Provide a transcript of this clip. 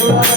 Bye.